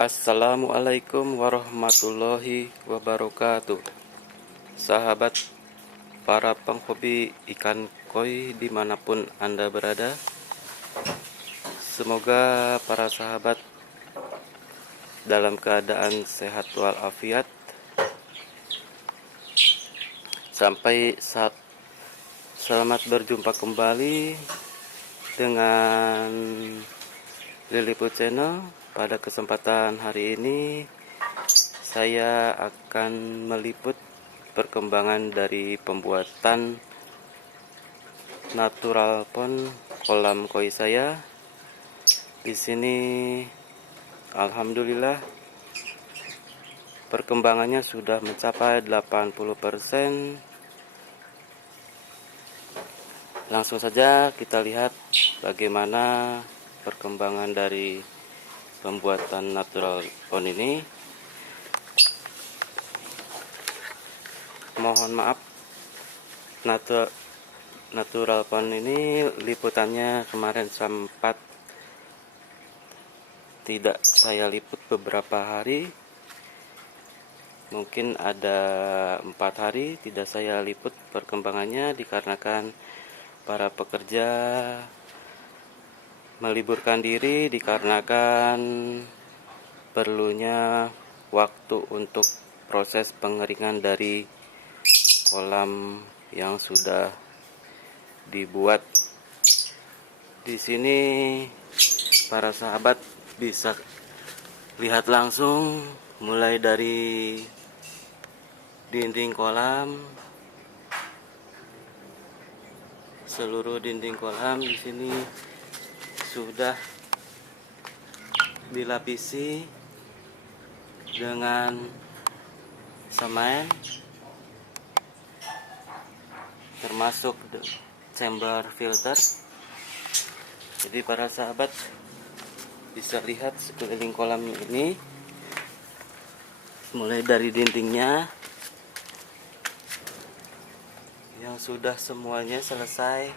Assalamualaikum warahmatullahi wabarakatuh. Sahabat para penghobi ikan koi dimanapun Anda berada, semoga para sahabat dalam keadaan sehat walafiat. Selamat berjumpa kembali dengan Lilliput Channel. Pada kesempatan hari ini saya akan meliput perkembangan dari pembuatan natural pond kolam koi saya. Di sini alhamdulillah perkembangannya sudah mencapai 80%. Langsung saja kita lihat bagaimana perkembangan dari pembuatan natural pond ini. Mohon maaf, natural pond ini liputannya kemarin sempat tidak saya liput beberapa hari. Mungkin ada 4 hari tidak saya liput perkembangannya dikarenakan para pekerja meliburkan diri dikarenakan perlunya waktu untuk proses pengeringan dari kolam yang sudah dibuat. Di sini para sahabat bisa lihat langsung mulai dari dinding kolam. Seluruh dinding kolam di sini sudah dilapisi dengan semen, termasuk chamber filter. Jadi para sahabat bisa lihat sekeliling kolam ini, mulai dari dindingnya yang sudah semuanya selesai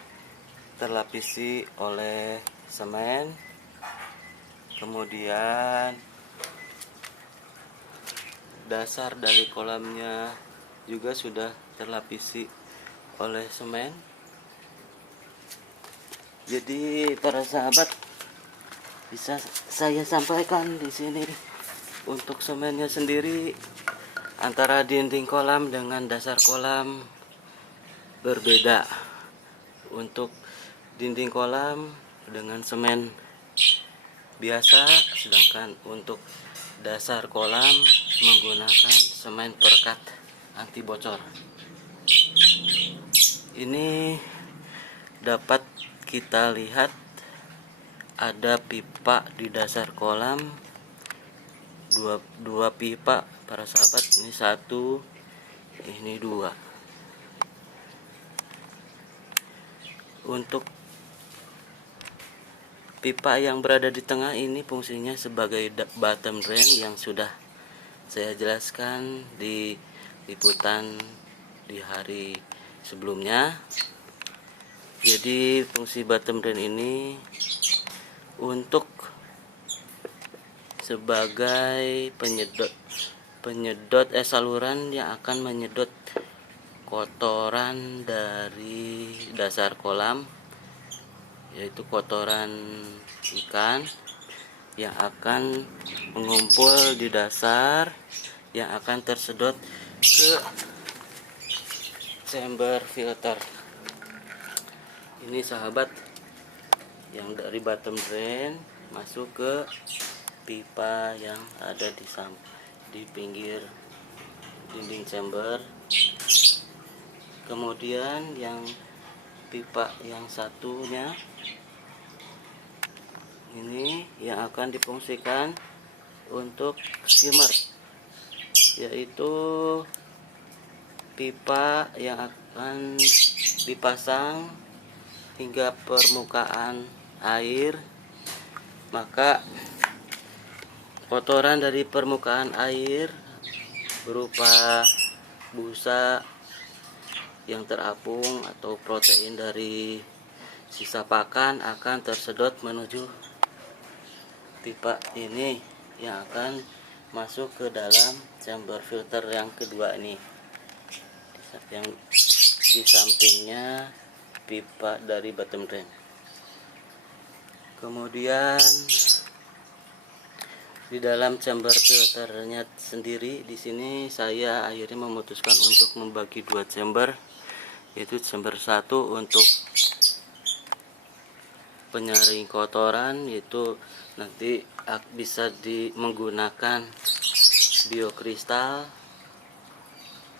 terlapisi oleh semen. Kemudian dasar dari kolamnya juga sudah terlapisi oleh semen. Jadi para sahabat bisa saya sampaikan di sini untuk semennya sendiri antara dinding kolam dengan dasar kolam berbeda. Untuk dinding kolam dengan semen biasa, sedangkan untuk dasar kolam menggunakan semen perekat anti bocor. Ini dapat kita lihat ada pipa di dasar kolam, dua pipa para sahabat. Ini satu, ini dua. Untuk pipa yang berada di tengah ini fungsinya sebagai bottom drain yang sudah saya jelaskan di liputan di hari sebelumnya. Jadi fungsi bottom drain ini untuk sebagai penyedot saluran yang akan menyedot kotoran dari dasar kolam, yaitu kotoran ikan yang akan mengumpul di dasar, yang akan tersedot ke chamber filter. Ini sahabat, yang dari bottom drain masuk ke pipa yang ada di pinggir dinding chamber. Kemudian yang pipa yang satunya ini yang akan difungsikan untuk skimmer, yaitu pipa yang akan dipasang hingga permukaan air. Maka kotoran dari permukaan air berupa busa yang terapung atau protein dari sisa pakan akan tersedot menuju pipa ini. yang akan masuk ke dalam chamber filter yang kedua ini, yang di sampingnya pipa dari bottom drain. Kemudian di dalam chamber filternya sendiri, di sini saya akhirnya memutuskan untuk membagi dua chamber, yaitu chamber satu untuk penyaring kotoran, yaitu nanti bisa menggunakan biokristal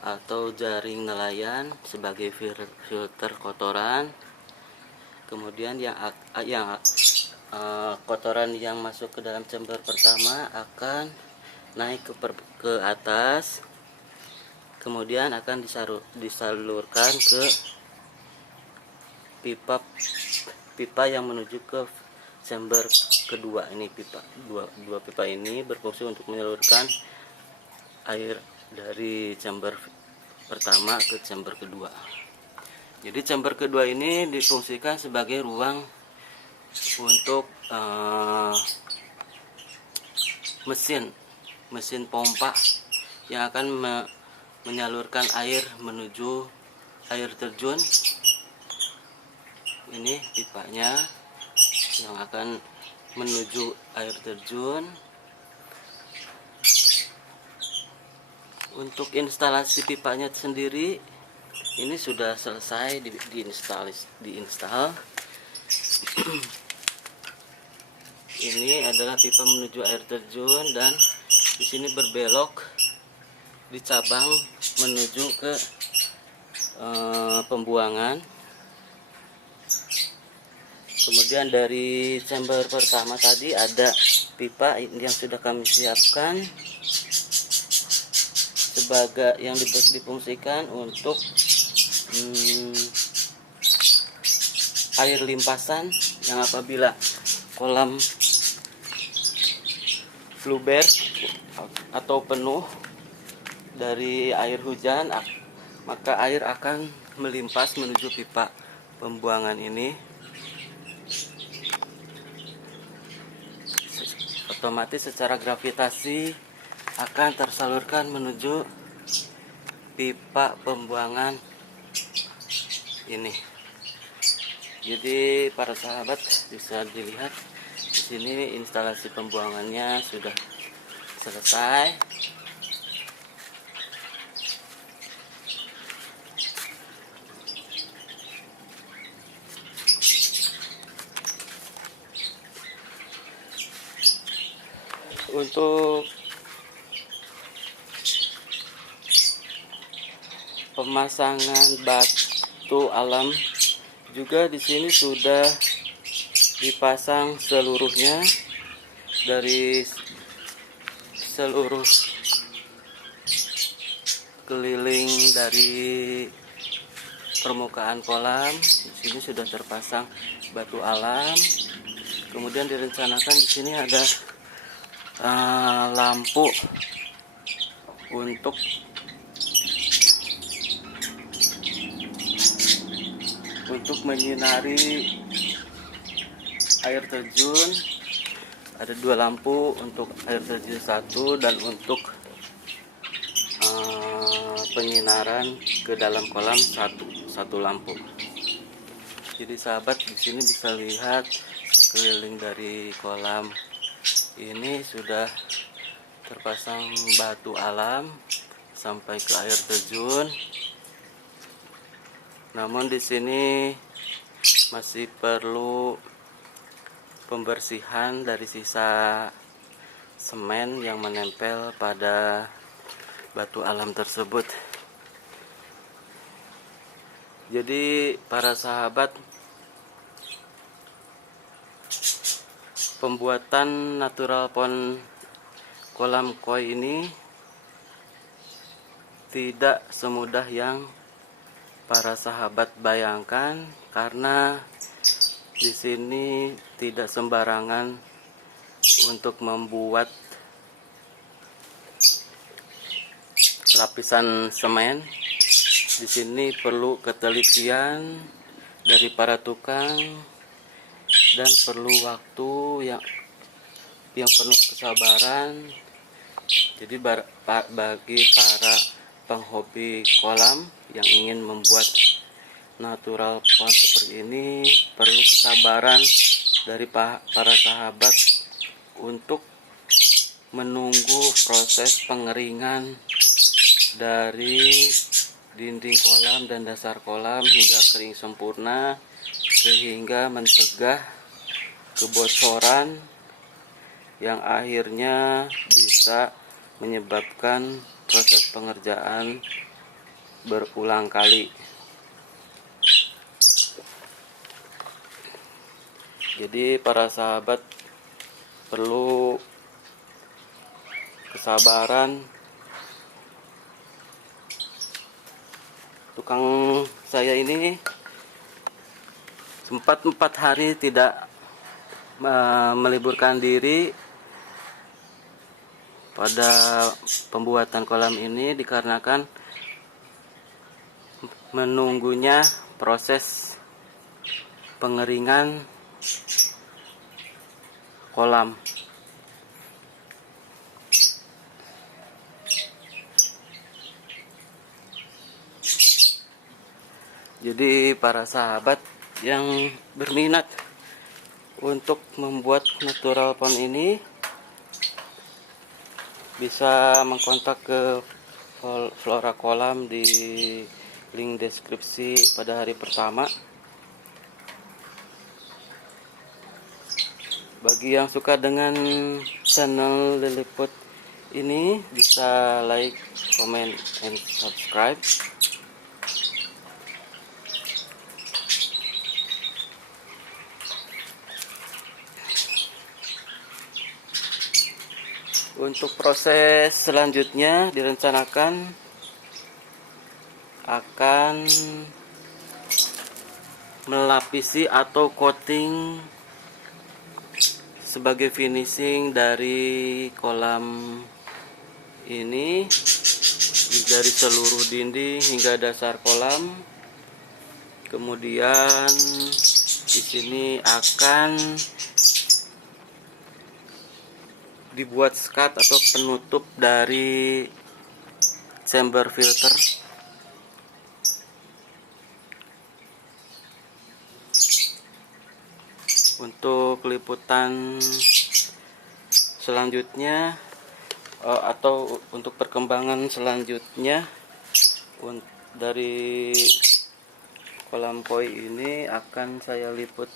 atau jaring nelayan sebagai filter kotoran. Kemudian kotoran yang masuk ke dalam chamber pertama akan naik ke atas, kemudian akan disalurkan ke pipa yang menuju ke chamber kedua ini. Dua pipa ini berfungsi untuk menyalurkan air dari chamber pertama ke chamber kedua. Jadi chamber kedua ini difungsikan sebagai ruang untuk mesin pompa yang akan menyalurkan air menuju air terjun. Ini pipanya yang akan menuju air terjun. Untuk instalasi pipanya sendiri ini sudah selesai diinstal. Ini adalah pipa menuju air terjun, dan di sini berbelok di cabang menuju ke pembuangan. Kemudian dari chamber pertama tadi ada pipa yang sudah kami siapkan sebagai yang difungsikan untuk air limpasan, yang apabila kolam bluebird atau penuh dari air hujan, maka air akan melimpas menuju pipa pembuangan ini. Otomatis secara gravitasi akan tersalurkan menuju pipa pembuangan ini. Jadi para sahabat bisa dilihat di sini instalasi pembuangannya sudah selesai. Untuk pemasangan batu alam juga di sini sudah dipasang seluruhnya dari seluruh keliling dari permukaan kolam. Di sini sudah terpasang batu alam. Kemudian direncanakan di sini ada lampu untuk menyinari air terjun. Ada dua lampu untuk air terjun satu, dan untuk penyinaran ke dalam kolam satu lampu. Jadi sahabat di sini bisa lihat sekeliling dari kolam ini sudah terpasang batu alam sampai ke air terjun. Namun di sini masih perlu pembersihan dari sisa semen yang menempel pada batu alam tersebut. Jadi para sahabat, pembuatan natural pond kolam koi ini tidak semudah yang para sahabat bayangkan, karena di sini tidak sembarangan untuk membuat lapisan semen. Di sini perlu ketelitian dari para tukang dan perlu waktu yang yang penuh kesabaran. Jadi bagi para penghobi kolam yang ingin membuat natural pond seperti ini, perlu kesabaran dari para sahabat untuk menunggu proses pengeringan dari dinding kolam dan dasar kolam hingga kering sempurna, sehingga mencegah kebocoran yang akhirnya bisa menyebabkan proses pengerjaan berulang kali. Jadi para sahabat perlu kesabaran. Tukang saya ini sempat 4 hari tidak meliburkan diri pada pembuatan kolam ini dikarenakan menunggunya proses pengeringan kolam. Jadi para sahabat yang berminat untuk membuat natural pond ini bisa mengkontak ke Flora Kolam di link deskripsi pada hari pertama. Bagi yang suka dengan channel Lilliput ini bisa like, comment, and subscribe. Untuk proses selanjutnya direncanakan akan melapisi atau coating sebagai finishing dari kolam ini dari seluruh dinding hingga dasar kolam. Kemudian di sini akan dibuat skat atau penutup dari chamber filter. Untuk liputan selanjutnya atau untuk perkembangan selanjutnya dari kolam koi ini akan saya liput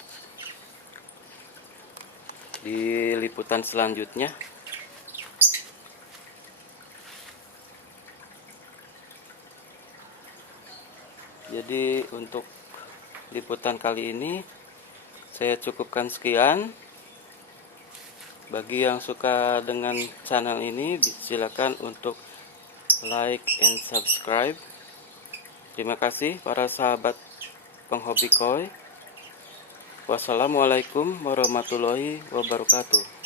di liputan selanjutnya. Jadi untuk liputan kali ini saya cukupkan sekian. Bagi yang suka dengan channel ini silakan untuk like and subscribe. Terima kasih para sahabat penghobi koi. Wassalamualaikum warahmatullahi wabarakatuh.